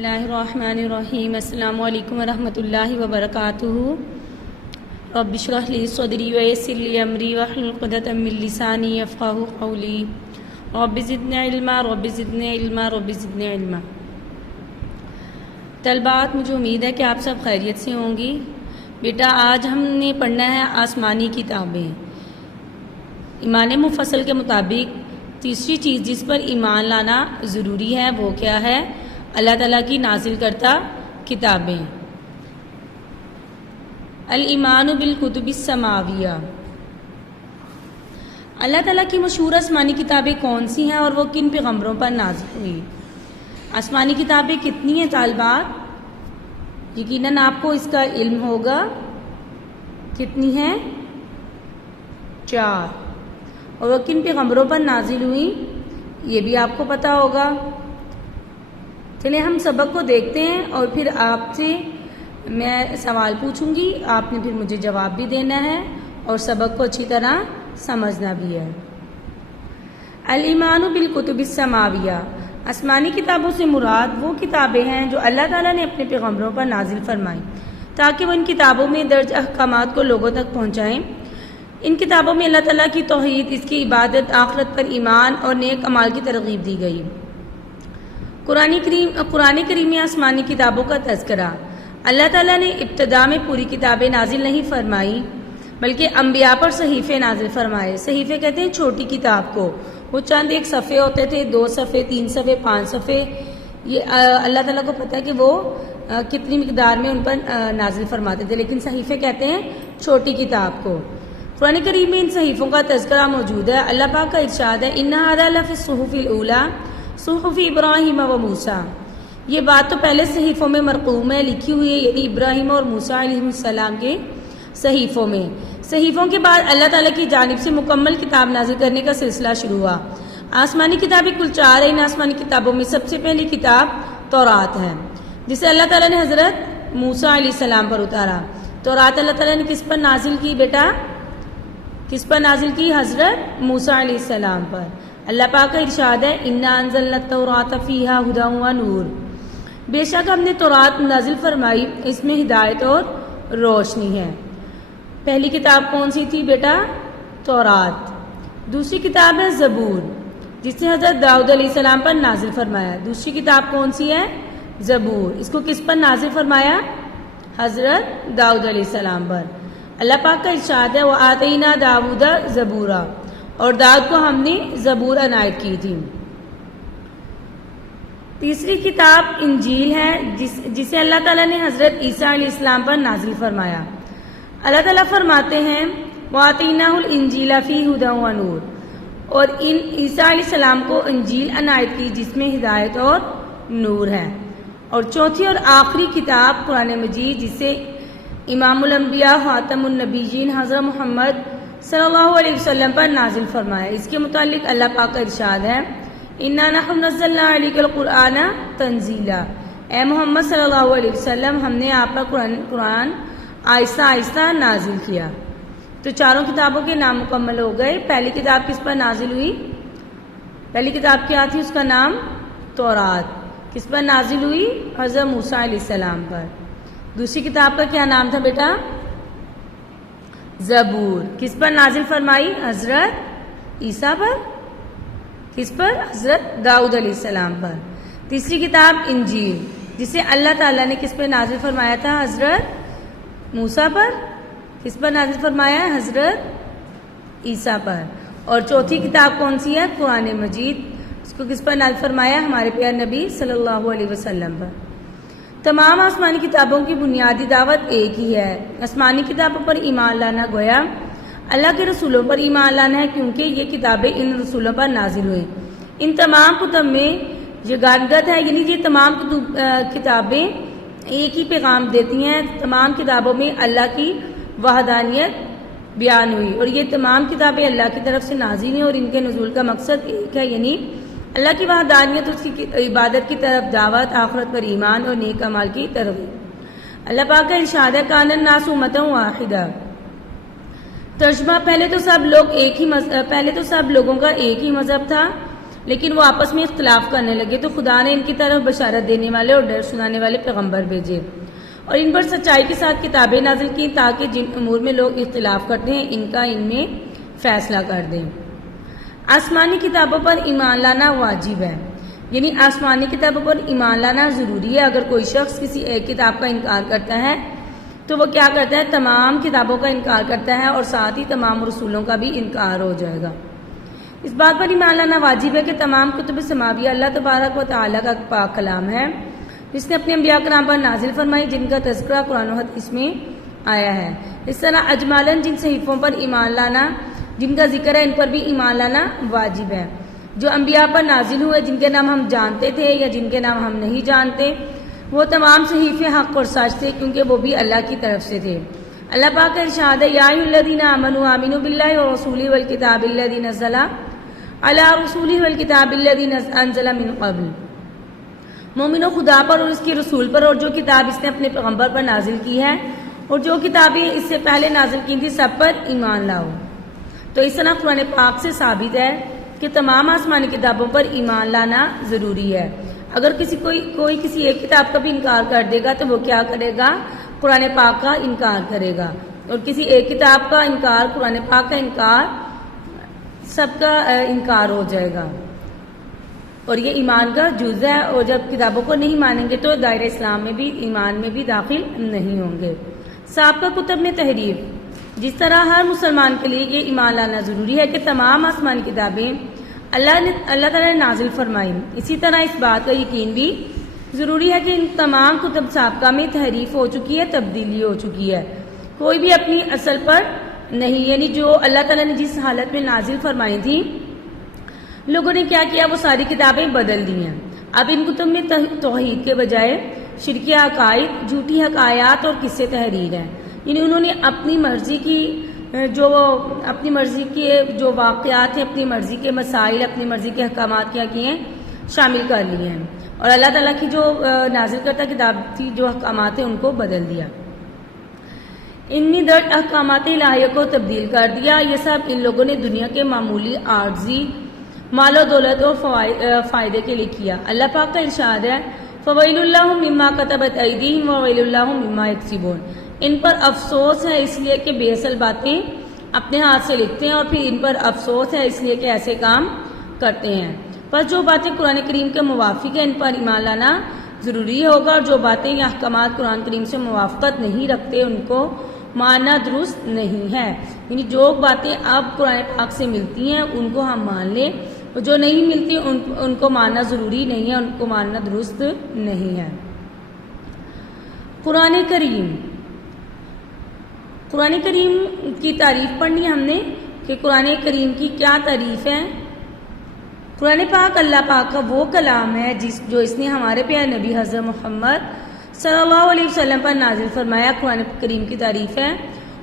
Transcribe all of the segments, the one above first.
اللہ الرحمن الرحیم۔ السلام علیکم ورحمۃ اللہ وبرکاتہ۔ رب اشرح لی صدری ویسر لی امری واحلل عقدۃ من لسانی یفقہوا قولی۔ رب زدنی علما رب زدنی علما رب زدنی علما۔ طلبات، مجھے امید ہے کہ آپ سب خیریت سے ہوں گی۔ بیٹا، آج ہم نے پڑھنا ہے آسمانی کتابیں۔ ایمان مفصل کے مطابق تیسری چیز جس پر ایمان لانا ضروری ہے وہ کیا ہے؟ اللہ تعالیٰ کی نازل کرتا کتابیں۔ الایمان بالکتب السماویہ۔ اللہ تعالیٰ کی مشہور آسمانی کتابیں کون سی ہیں اور وہ کن پیغمبروں پر نازل ہوئی؟ آسمانی کتابیں کتنی ہیں طالبات؟ یقیناً آپ کو اس کا علم ہوگا۔ کتنی ہیں؟ 4۔ اور وہ کن پیغمبروں پر نازل ہوئی یہ بھی آپ کو پتہ ہوگا۔ چلیے ہم سبق کو دیکھتے ہیں اور پھر آپ سے میں سوال پوچھوں گی، آپ نے پھر مجھے جواب بھی دینا ہے اور سبق کو اچھی طرح سمجھنا بھی ہے۔ الایمان بالکتب السماویہ۔ آسمانی کتابوں سے مراد وہ کتابیں ہیں جو اللہ تعالیٰ نے اپنے پیغمبروں پر نازل فرمائیں تاکہ وہ ان کتابوں میں درج احکامات کو لوگوں تک پہنچائیں۔ ان کتابوں میں اللہ تعالیٰ کی توحید، اس کی عبادت، آخرت پر ایمان اور نیک اعمال کی ترغیب دی گئی۔ قرآن کریم میں آسمانی کتابوں کا تذکرہ۔ اللہ تعالیٰ نے ابتدا میں پوری کتابیں نازل نہیں فرمائی بلکہ انبیاء پر صحیفے نازل فرمائے۔ صحیفے کہتے ہیں چھوٹی کتاب کو، وہ چند ایک صفحے ہوتے تھے، 2 صفحے، 3 صفحے، 5 صفحے۔ یہ اللہ تعالیٰ کو پتہ ہے کہ وہ کتنی مقدار میں ان پر نازل فرماتے تھے، لیکن صحیفے کہتے ہیں چھوٹی کتاب کو۔ قرآن کریم میں ان صحیفوں کا تذکرہ موجود ہے۔ اللہ پاک کا ارشاد ہے، اِنَّ هَذَا لَفِي الصُّحُفِ الْأُولَىٰ صُحُفِ ابراہیم و موسیٰ۔ یہ بات تو پہلے صحیفوں میں مرقوم ہے، لکھی ہوئی ہے، یعنی ابراہیم اور موسیٰ علیہ السلام کے صحیفوں میں۔ صحیفوں کے بعد اللہ تعالیٰ کی جانب سے مکمل کتاب نازل کرنے کا سلسلہ شروع ہوا۔ آسمانی کتابیں کل 4 ہیں۔ ان آسمانی کتابوں میں سب سے پہلی کتاب تورات ہے، جسے اللہ تعالیٰ نے حضرت موسیٰ علیہ السلام پر اتارا۔ تورات اللہ تعالیٰ نے کس پر نازل کی بیٹا؟ کس پر نازل کی؟ حضرت موسیٰ علیہ السلام پر۔ اللہ پاک کا ارشاد ہے، اِنَّا أَنزَلْنَا التَّوْرَاةَ فِيهَا هُدًى وَنُورٌ۔ بے شک ہم نے تورات نازل فرمائی، اس میں ہدایت اور روشنی ہے۔ پہلی کتاب کون سی تھی بیٹا؟ تورات۔ دوسری کتاب ہے زبور، جسے حضرت داؤد علیہ السلام پر نازل فرمایا۔ دوسری کتاب کون سی ہے؟ زبور۔ اس کو کس پر نازل فرمایا؟ حضرت داؤد علیہ السلام پر۔ اللہ پاک کا ارشاد ہے، وَآتَيْنَا دَاوُودَ زَبُورًا، اور داؤد کو ہم نے زبور عنایت کی تھی۔ تیسری کتاب انجیل ہے، جسے اللہ تعالیٰ نے حضرت عیسیٰ علیہ السلام پر نازل فرمایا۔ اللہ تعالیٰ فرماتے ہیں، وَآتَيْنَاهُ الْإِنجِيلَ فِيهِ هُدًى وَنُورٌ، اور ان عیسیٰ علیہ السلام کو انجیل عنایت کی جس میں ہدایت اور نور ہے۔ اور چوتھی اور آخری کتاب قرآن مجید، جسے امام الانبیاء خاتم النبیین حضرت محمد صلی اللہ علیہ وسلم پر نازل فرمایا۔ اس کے متعلق اللہ پاک کا ارشاد ہے، اِنَّا نَحْنُ نَزَّلْنَا عَلَيْكَ الْقُرْآنَ تَنزِيلًا۔ اے محمد صلی اللہ علیہ وسلم، ہم نے آپ پر قرآن آہستہ آہستہ نازل کیا۔ تو 4 کتابوں کے نام مکمل ہو گئے۔ پہلی کتاب کس پر نازل ہوئی؟ پہلی کتاب کیا تھی؟ اس کا نام تورات۔ کس پر نازل ہوئی؟ حضرت موسیٰ علیہ السلام پر۔ دوسری کتاب کا کیا نام تھا بیٹا؟ زبور۔ کس پر نازل فرمائی؟ حضرت عیسیٰ پر۔ کس پر؟ حضرت داؤد علیہ السلام پر۔ تیسری کتاب انجیل، جسے اللہ تعالیٰ نے کس پر نازل فرمایا تھا؟ حضرت موسیٰ پر۔ کس پر نازل فرمایا؟ حضرت عیسیٰ پر۔ اور چوتھی کتاب کون سی ہے؟ قرآن مجید۔ اس کو کس پر نازل فرمایا؟ ہمارے پیارے نبی صلی اللہ علیہ وسلم پر۔ تمام آسمانی کتابوں کی بنیادی دعوت ایک ہی ہے، آسمانی کتابوں پر ایمان لانا، گویا اللہ کے رسولوں پر ایمان لانا ہے، کیونکہ یہ کتابیں ان رسولوں پر نازل ہوئیں۔ ان تمام کتب میں یہ گانگت ہے، یعنی یہ تمام کتابیں ایک ہی پیغام دیتی ہیں۔ تمام کتابوں میں اللہ کی وحدانیت بیان ہوئی، اور یہ تمام کتابیں اللہ کی طرف سے نازل ہیں، اور ان کے نزول کا مقصد ایک ہے، یعنی اللہ کی وحدانیت، اس کی عبادت کی طرف دعوت، آخرت پر ایمان اور نیک اعمال کی ترغیب۔ اللہ پاک کا ارشاد ہے، کان الناس امۃ واحدہ۔ ترجمہ، پہلے تو سب لوگوں کا ایک ہی مذہب تھا، لیکن وہ آپس میں اختلاف کرنے لگے تو خدا نے ان کی طرف بشارت دینے والے اور ڈر سنانے والے پیغمبر بھیجے اور ان پر سچائی کے ساتھ کتابیں نازل کی تاکہ جن امور میں لوگ اختلاف کرتے ہیں ان میں فیصلہ کر دیں۔ آسمانی کتابوں پر ایمان لانا واجب ہے، یعنی آسمانی کتابوں پر ایمان لانا ضروری ہے۔ اگر کوئی شخص کسی ایک کتاب کا انکار کرتا ہے تو وہ کیا کرتا ہے؟ تمام کتابوں کا انکار کرتا ہے اور ساتھ ہی تمام رسولوں کا بھی انکار ہو جائے گا۔ اس بات پر ایمان لانا واجب ہے کہ تمام کتب سماویہ اللہ تبارک و تعالیٰ کا پاک کلام ہے جس نے اپنے انبیاء کرام پر نازل فرمائی، جن کا تذکرہ قرآن و حدیث میں آیا ہے۔ اس طرح اجمالاً جن صحیفوں پر ایمان لانا جن کا ذکر ہے ان پر بھی ایمان لانا واجب ہے۔ جو انبیاء پر نازل ہوئے جن کے نام ہم جانتے تھے یا جن کے نام ہم نہیں جانتے، وہ تمام صحیفے حق اور سچ تھے کیونکہ وہ بھی اللہ کی طرف سے تھے۔ اللہ پاک کا ارشاد ہے یا ایھا الذین آمنوا آمنوا باللہ ورسولہ والکتاب الذی نزل علی رسولہ والکتاب الذی انزل من قبل۔ مومنو، خدا پر اور اس کے رسول پر اور جو کتاب اس نے اپنے پیغمبر پر نازل کی ہے اور جو کتابیں اس سے پہلے نازل کی تھی سب پر ایمان لاؤ۔ تو اس طرح قرآن پاک سے ثابت ہے کہ تمام آسمانی کتابوں پر ایمان لانا ضروری ہے۔ اگر کوئی کسی ایک کتاب کا بھی انکار کر دے گا تو وہ کیا کرے گا؟ قرآن پاک کا انکار کرے گا، اور کسی ایک کتاب کا انکار، قرآن پاک کا انکار، سب کا انکار ہو جائے گا اور یہ ایمان کا جز ہے، اور جب کتابوں کو نہیں مانیں گے تو دائرہ اسلام میں بھی ایمان میں بھی داخل نہیں ہوں گے۔ سابقہ کتب میں تحریف، جس طرح ہر مسلمان کے لیے یہ ایمان لانا ضروری ہے کہ تمام آسمانی کتابیں اللہ تعالیٰ نے نازل فرمائی، اسی طرح اس بات کا یقین بھی ضروری ہے کہ ان تمام کتب سابقہ میں تحریف ہو چکی ہے، تبدیلی ہو چکی ہے، کوئی بھی اپنی اصل پر نہیں، یعنی جو اللہ تعالیٰ نے جس حالت میں نازل فرمائی تھی لوگوں نے کیا کیا؟ وہ ساری کتابیں بدل دی ہیں۔ اب ان کتب میں توحید کے بجائے شرکی عقائد، جھوٹی حکایات اور قصے تحریر ہیں، یعنی انہوں نے اپنی مرضی کے جو واقعات ہیں، اپنی مرضی کے مسائل، اپنی مرضی کے احکامات کیا کیے ہیں؟ شامل کر لیے ہیں، اور اللہ تعالیٰ کی جو نازل کرتا کتاب تھی، جو احکامات ہیں ان کو بدل دیا، ان میں درج احکامات الہیہ کو تبدیل کر دیا۔ یہ سب ان لوگوں نے دنیا کے معمولی عارضی مال و دولت اور فائدے کے لیے کیا۔ اللہ پاک کا ارشاد ہے فویل لہم مما کتبت ایدیہم وویل لہم مما یکسبون۔ ان پر افسوس ہے اس لیے کہ بے اصل باتیں اپنے ہاتھ سے لکھتے ہیں، اور پھر ان پر افسوس ہے اس لیے کہ ایسے کام کرتے ہیں۔ پر جو باتیں قرآن کریم کے موافق ہیں ان پر ایمان لانا ضروری ہوگا، اور جو باتیں یا احکامات قرآن کریم سے موافقت نہیں رکھتے ان کو ماننا درست نہیں ہے، یعنی جو باتیں اب قرآن پاک سے ملتی ہیں ان کو ہم مان لیں، اور جو نہیں ملتی ان کو ماننا ضروری نہیں ہے، ان کو ماننا درست نہیں ہے۔ قرآن کریم کی تعریف پڑھنی ہم نے کہ قرآن کریم کی کیا تعریف ہے۔ قرآن پاک اللہ پاک کا وہ کلام ہے جو اس نے ہمارے پیارے نبی حضرت محمد صلی اللہ علیہ وسلم پر نازل فرمایا۔ قرآن کریم کی تعریف ہے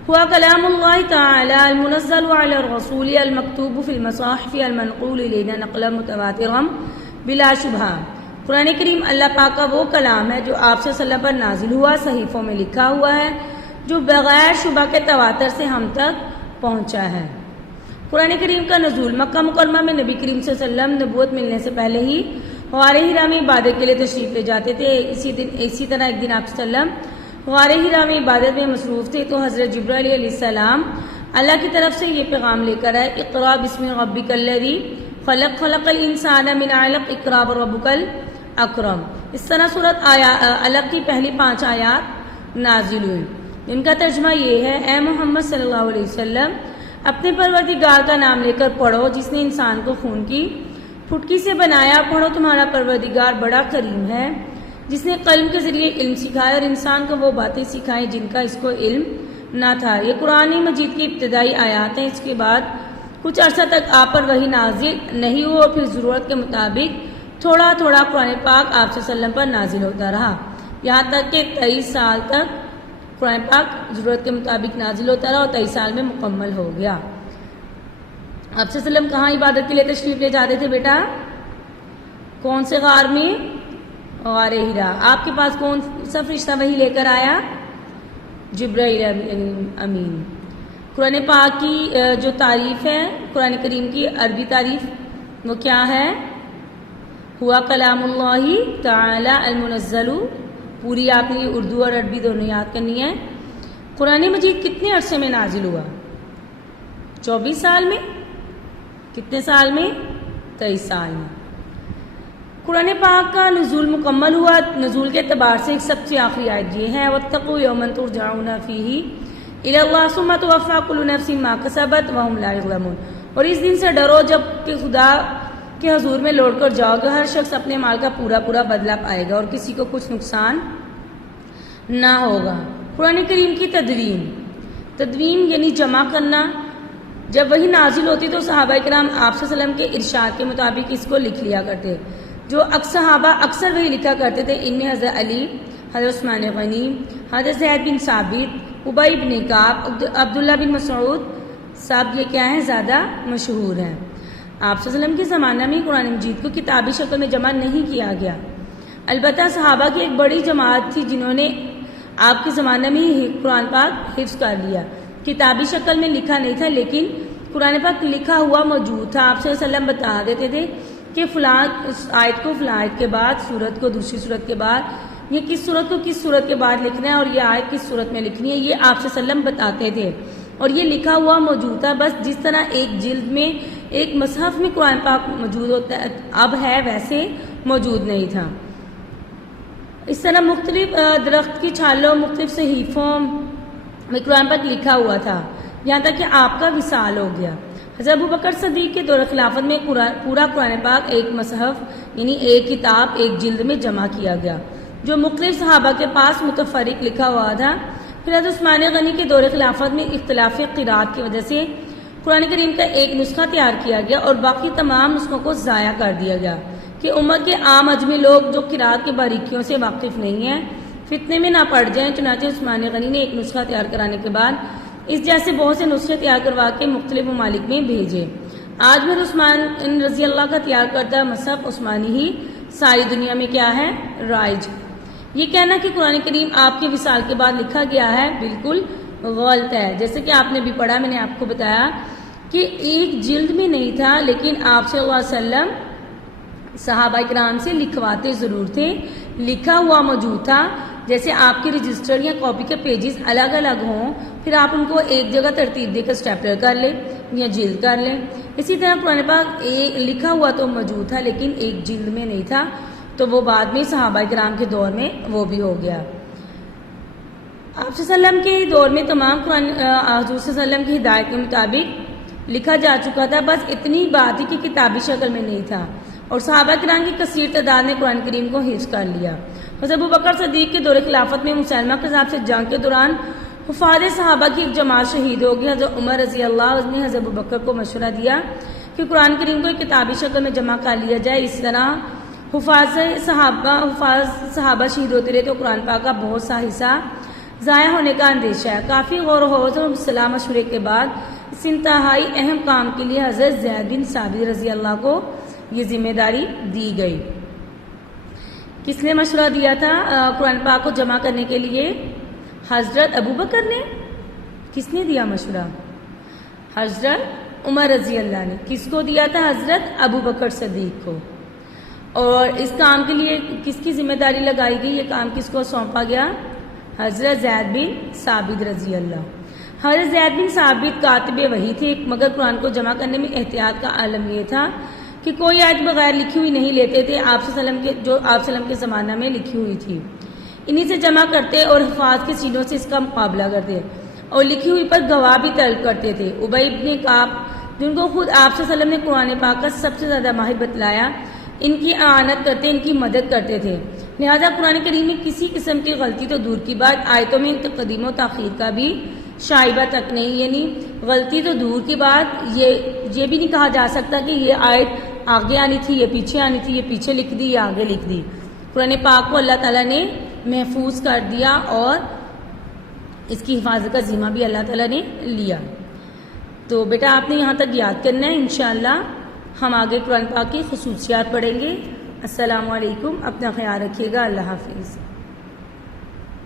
ہوا کلام اللہ تعالی المنزل علی الرسول المکتوب فی المصاحف المنقول الینا نقلا متواترا بلا شبہ۔ قرآن کریم اللہ پاک کا وہ کلام ہے جو آپ صلی اللہ علیہ وسلم پر نازل ہوا، صحیفوں میں لکھا ہوا ہے، جو بغیر شبہ کے تواتر سے ہم تک پہنچا ہے۔ قرآن کریم کا نزول مکہ مکرمہ میں نبی کریم صلی اللہ علیہ وسلم نبوت ملنے سے پہلے ہی غار حرا میں عبادت کے لیے تشریف لے جاتے تھے۔ اسی طرح ایک دن آپ صلی اللہ علیہ وسلم غار حرا میں عبادت میں مصروف تھے تو حضرت جبرائیل علیہ السلام اللہ کی طرف سے یہ پیغام لے کر آئے اقرأ بسم ربک الذی خلق خلق الانسان من علق اقرأ وربک الاکرم۔ اس طرح سورۃ علق کی پہلی 5 آیات نازل ہوئی، ان کا ترجمہ یہ ہے اے محمد صلی اللہ علیہ وسلم اپنے پروردگار کا نام لے کر پڑھو جس نے انسان کو خون کی پھٹکی سے بنایا، پڑھو تمہارا پروردگار بڑا کریم ہے جس نے قلم کے ذریعے علم سکھایا اور انسان کو وہ باتیں سکھائیں جن کا اس کو علم نہ تھا۔ یہ قرآن مجید کی ابتدائی آیات ہیں۔ اس کے بعد کچھ عرصہ تک آپ پر وحی نازل نہیں ہوا اور پھر ضرورت کے مطابق تھوڑا تھوڑا قرآن پاک آپ صلی اللہ علیہ وسلم پر نازل ہوتا رہا، یہاں تک کہ 23 سال تک قرآن پاک ضرورت کے مطابق نازل ہوتا رہا اور 23 سال میں مکمل ہو گیا۔ آپ صلی اللہ علیہ وسلم کہاں عبادت کے لیے تشریف لے جاتے تھے بیٹا؟ کون سے غار میں؟ غار حرا۔ آپ کے پاس کون سا فرشتہ وحی لے کر آیا؟ جبرائیل امین۔ قرآن پاک کی جو تعریف ہے، قرآن کریم کی عربی تعریف وہ کیا ہے؟ ہوا کلام اللہ تعالی المنزل، پوری آپ نے اردو اور عربی دونوں یاد کرنی ہے۔ قرآن مجید کتنے عرصے میں نازل ہوا؟ 24 سال میں؟ کتنے سال میں؟ 23 سال میں۔ قرآن پاک کا نزول مکمل ہوا نزول کے اعتبار سے سب سے آخری آیت یہ ہے، وَاتَّقُوا يَوْمًا تُرْجَعُونَ فِيهِ إِلَى اللَّهِ ثُمَّ تُوَفَّىٰ كُلُّ نَفْسٍ مَّا كَسَبَتْ وَهُمْ لَا يُظْلَمُونَ، اور اس دن سے ڈرو جب کہ خدا کے حضور میں لوٹ کر جاؤ گے، ہر شخص اپنے مال کا پورا پورا بدلہ پائے گا اور کسی کو کچھ نقصان نہ ہوگا۔ قرآن کریم کی تدوین یعنی جمع کرنا، جب وہی نازل ہوتی تو صحابہ کرام آپ صلی اللہ علیہ وسلم کے ارشاد کے مطابق اس کو لکھ لیا کرتے، جو صحابہ اکثر وہی لکھا کرتے تھے۔ ان میں حضرت علی، حضرت عثمان غنی، حضرت زید بن ثابت، ابی بن کعب، عبداللہ بن مسعود، سب یہ کیا ہیں؟ زیادہ مشہور ہیں۔ آپ صلی اللہ علیہ وسلم کے زمانہ میں قرآن مجید کو کتابی شکل میں جمع نہیں کیا گیا، البتہ صحابہ کی ایک بڑی جماعت تھی جنہوں نے آپ کے زمانہ میں ہی قرآن پاک حفظ کر لیا۔ کتابی شکل میں لکھا نہیں تھا لیکن قرآن پاک لکھا ہوا موجود تھا۔ آپ صلی اللہ علیہ وسلم بتا دیتے تھے کہ فلاں آیت کو فلاں آیت کے بعد، سورت کو دوسری سورت کے بعد، یہ کس سورت کو کس سورت کے بعد لکھنا ہے اور یہ آیت کس سورت میں لکھنی ہے، یہ آپ صلی اللہ علیہ وسلم بتاتے تھے اور یہ لکھا ہوا موجود تھا۔ بس جس طرح ایک جلد میں ایک مصحف میں قرآن پاک موجود ہوتا ہے اب ہے، ویسے موجود نہیں تھا۔ اس طرح مختلف درخت کی چھالوں، مختلف صحیفوں میں قرآن پاک لکھا ہوا تھا، یہاں تک کہ آپ کا وصال ہو گیا۔ حضرت ابوبکر صدیق کے دور خلافت میں پورا قرآن پاک ایک مصحف یعنی ایک کتاب ایک جلد میں جمع کیا گیا، جو مختلف صحابہ کے پاس متفرق لکھا ہوا تھا۔ پھر حضرت عثمان غنی کے دور خلافت میں اختلاف قرات کی وجہ سے قرآن کریم کا ایک نسخہ تیار کیا گیا اور باقی تمام نسخوں کو ضائع کر دیا گیا کہ امت کے عام اجمی لوگ جو قرات کی باریکیوں سے واقف نہیں ہیں فتنے میں نہ پڑ جائیں۔ چنانچہ عثمان غنی نے ایک نسخہ تیار کرانے کے بعد اس جیسے بہت سے نسخے تیار کروا کے مختلف ممالک میں بھیجے۔ آج بھی عثمان رضی اللہ کا تیار کردہ مصحف عثمانی ہی ساری دنیا میں کیا ہے؟ رائج۔ یہ کہنا کہ قرآن کریم آپ کے وصال کے بعد لکھا گیا ہے بالکل غلط ہے۔ جیسے کہ آپ نے بھی پڑھا، میں نے آپ کو بتایا کہ ایک جلد میں نہیں تھا لیکن آپ صلی اللہ علیہ وسلم صحابہ کرام سے لکھواتے ضرور تھے، لکھا ہوا موجود تھا۔ جیسے آپ کے رجسٹر یا کاپی کے پیجز الگ الگ ہوں، پھر آپ ان کو ایک جگہ ترتیب دے کر اسٹیپلر کر لیں یا جلد کر لیں، اسی طرح قرآن پاک لکھا ہوا تو موجود تھا لیکن ایک جلد میں نہیں تھا، تو وہ بعد میں صحابہ کرام کے دور میں وہ بھی ہو گیا۔ آپ صلی اللہ علیہ وسلم کے دور میں تمام قرآن حضور صلی اللہ علیہ وسلم کی ہدایت کے مطابق لکھا جا چکا تھا، بس اتنی بات ہی کہ کتابی شکل میں نہیں تھا، اور صحابہ کرام کی کثیر تعداد نے قرآن کریم کو حفظ کر لیا۔ حضرت ابوبکر صدیق کے دور خلافت میں مسلمہ کذاب سے جنگ کے دوران حفاظ صحابہ کی ایک جماعت شہید ہو گئی۔ حضرت عمر رضی اللہ عنہ نے حضرت ابوبکر کو مشورہ دیا کہ قرآن کریم کو ایک کتابی شکل میں جمع کر لیا جائے، اس طرح حفاظ صحابہ شہید ہوتے رہے تو قرآن پاک کا بہت سا حصہ ضائع ہونے کا اندیشہ ہے۔ کافی غور و خوض اور صلاح مشورے کے بعد اس انتہائی اہم کام کے لیے حضرت زید بن ثابت رضی اللہ کو یہ ذمہ داری دی گئی۔ کس نے مشورہ دیا تھا قرآن پاک کو جمع کرنے کے لیے؟ حضرت ابوبکر نے۔ کس نے دیا مشورہ؟ حضرت عمر رضی اللہ نے۔ کس کو دیا تھا؟ حضرت ابوبکر صدیق کو۔ اور اس کام کے لیے کس کی ذمہ داری لگائی گئی؟ یہ کام کس کو سونپا گیا؟ حضرت زید بن ثابت رضی اللہ۔ حضرت زید بن ثابت کاتب وحی تھے، مگر قرآن کو جمع کرنے میں احتیاط کا عالم یہ تھا کہ کوئی آیت بغیر لکھی ہوئی نہیں لیتے تھے، آپ صلی اللہ علیہ وسلم کے جو آپ صلی اللہ علیہ وسلم کے زمانہ میں لکھی ہوئی تھی انہی سے جمع کرتے اور حفاظ کے سینوں سے اس کا مقابلہ کرتے اور لکھی ہوئی پر گواہ بھی طلب کرتے تھے۔ ابی بن کعب جن کو خود آپ صلی اللہ علیہ وسلم نے قرآن پاک کا سب سے زیادہ ماہر بتلایا، ان کی اعانت کرتے، ان کی مدد کرتے تھے۔ لہذا قرآن کریم میں کسی قسم کی غلطی تو دور کی بات، آیتوں میں تقدیم و تاخیر کا بھی شائبہ تک نہیں، یعنی غلطی تو دور کی بات، یہ بھی نہیں کہا جا سکتا کہ یہ آیت آگے آنی تھی، یہ پیچھے آنی تھی، یہ پیچھے لکھ دی، یہ آگے لکھ دی۔ قرآن پاک کو اللہ تعالیٰ نے محفوظ کر دیا اور اس کی حفاظت کا ذمہ بھی اللہ تعالیٰ نے لیا۔ تو بیٹا آپ نے یہاں تک یاد کرنا ہے، انشاءاللہ ہم آگے قرآن پاک کی خصوصیات پڑھیں گے۔ السلام علیکم، اپنا خیال رکھیے گا، اللہ حافظ۔